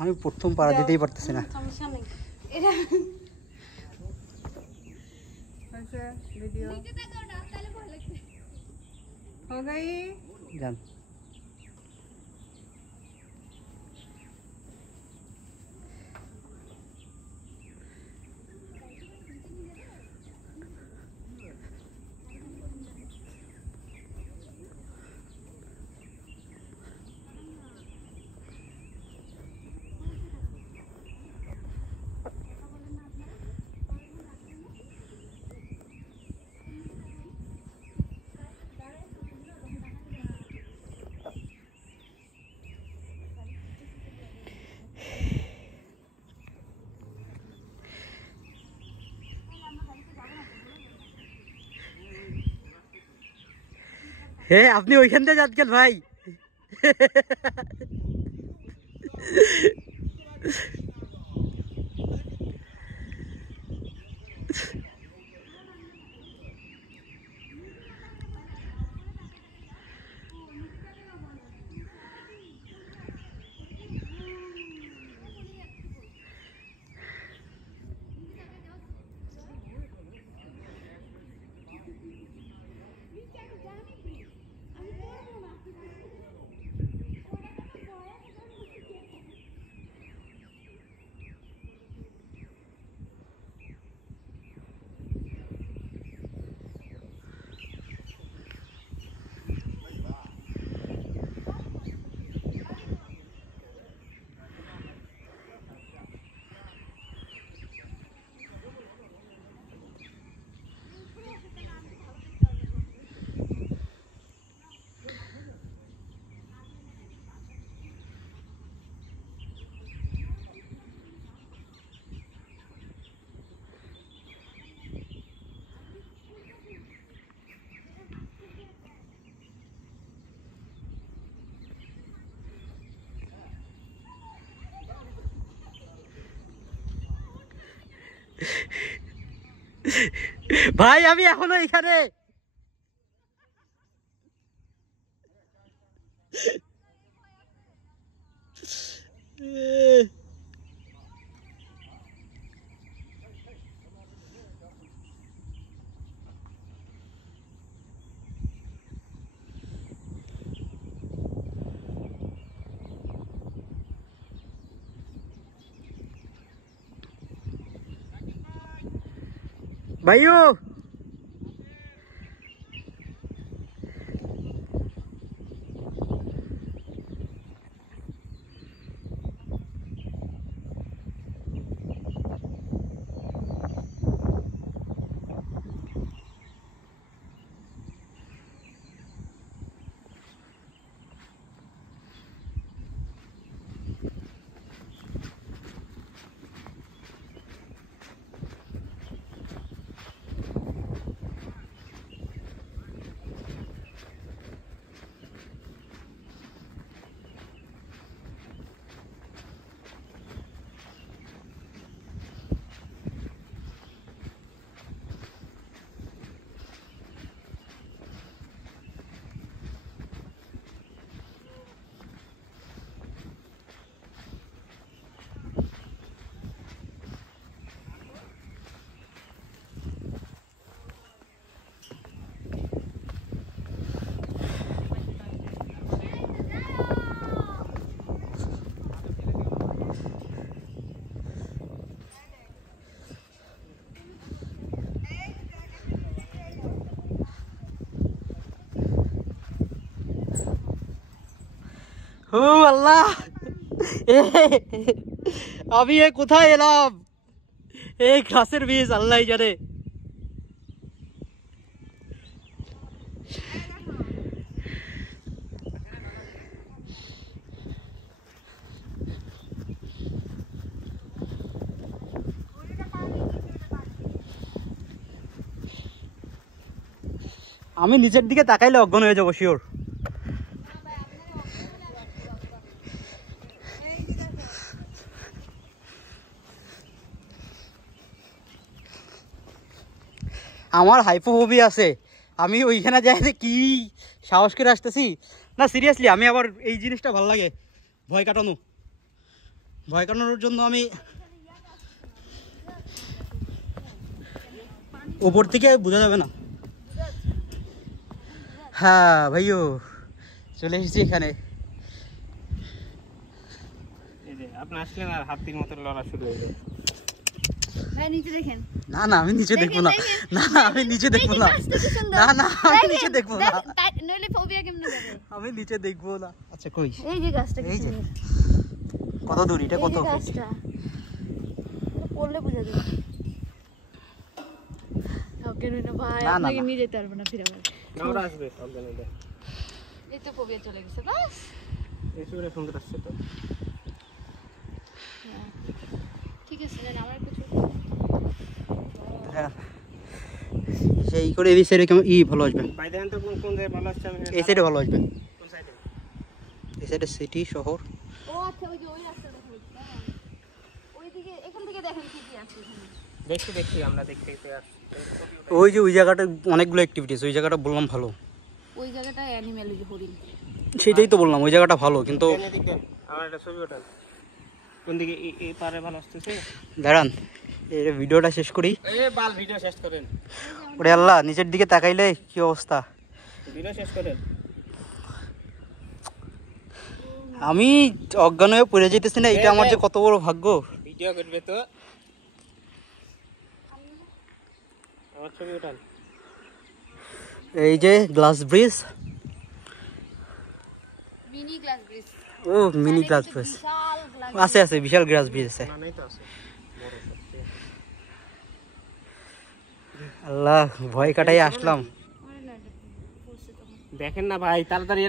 আমি প্রথম পাড়া দিতেই পারতেছি না। জান হে আপনি ওইখান থেকে যাচ্ছেন ভাই। ভাই আমি এখনো এখানে। भाइयों ও আল্লাহ আমি এ কোথায় এলাম? এই ঘাসের বীজ আল্লাহ জানে। আমি নিচের দিকে তাকাইলে অজ্ঞান হয়ে যাবো শিওর। আমার হাইপোফোবিয়া আছে, আমি ওইখানে যাই কি সাহস করে আসতেছি না, সিরিয়াসলি আমি আবার এই জিনিসটা ভালো লাগে, ভয় কাটানো। ভয় কাটানোর জন্য আমি ওপর থেকে বোঝা যাবে না। হ্যাঁ ভাইও চলে এসেছি এখানে। আপনি আসলেন আর হাতির মতো লড়া শুরু হয়ে যায়। না না আমি নিচে দেখবো না, না না আমি নিচে দেখবো না, না না আমি নিচে দেখবো না, আমি নিচে দেখবো না। আচ্ছা কই এই যে গাছটা, এই যে কত দূর এটা, কত গাছটা পড়লে বুঝা যাবে। কাউকে নইনা ভাই, না, না, আপনাকে না। নিয়ে যেতে পারবো না ফিরে আবার। ওরা আসবে অজ্ঞানীরা। এই তো ফোবিয়া চলে গেছে বাস। এই সুরে সুন্দর আসছে তো। ঠিক আছে জান, আমার কিছু হ্যাঁ সেই করে এই সাইডে কেমন ভালো আসবে, ভাই দেখেন তো কোন কোন জায়গায় ভালো আসছে। আমি এই সাইডে ভালো আসবে, কোন সাইডে? এই সাইডে সিটি শহর। ও আচ্ছা, ওই যে ওই রাস্তাটা দেখতে, ওইদিকে এখান থেকে দেখেন কি কি আছে এখানে। দেখছি আমরা দেখতে আসছি। ওই যে ওই জায়গাটা অনেকগুলো অ্যাক্টিভিটিস, ওই জায়গাটা বললাম ভালো। ওই জায়গাটা অ্যানিমেল, ওই যে হরিণ। সেটাই তো বললাম ওই জায়গাটা ভালো, কিন্তু আমার একটা ছবি ওঠান। কোন দিকে এই পারে ভালো আসতেছে? দাঁড়ান এই ভিডিওটা শেষ করি। এই বাল ভিডিও শেষ করেন। ওরে আল্লাহ, নিচের দিকে তাকাইলে কি অবস্থা। ভিডিও শেষ করেন। আমি অজ্ঞান হয়ে পড়ে যেতেছি না, এটা আমার যে কত বড় ভাগ্য। ভিডিও করবে তো আমার ছবি ওঠান। এই যে glass bridge, mini glass bridge. ও মিনি গ্লাস ব্রিজ বিশাল গ্লাস। আছে, আছে বিশাল গ্লাস ব্রিজ আছে। না নাই তো আছে বড় সবচেয়ে। আল্লাহ ভয় কাটাই আসলাম। আরে না, এটা পড়ছে তখন। দেখেন না ভাই তাড়াতাড়ি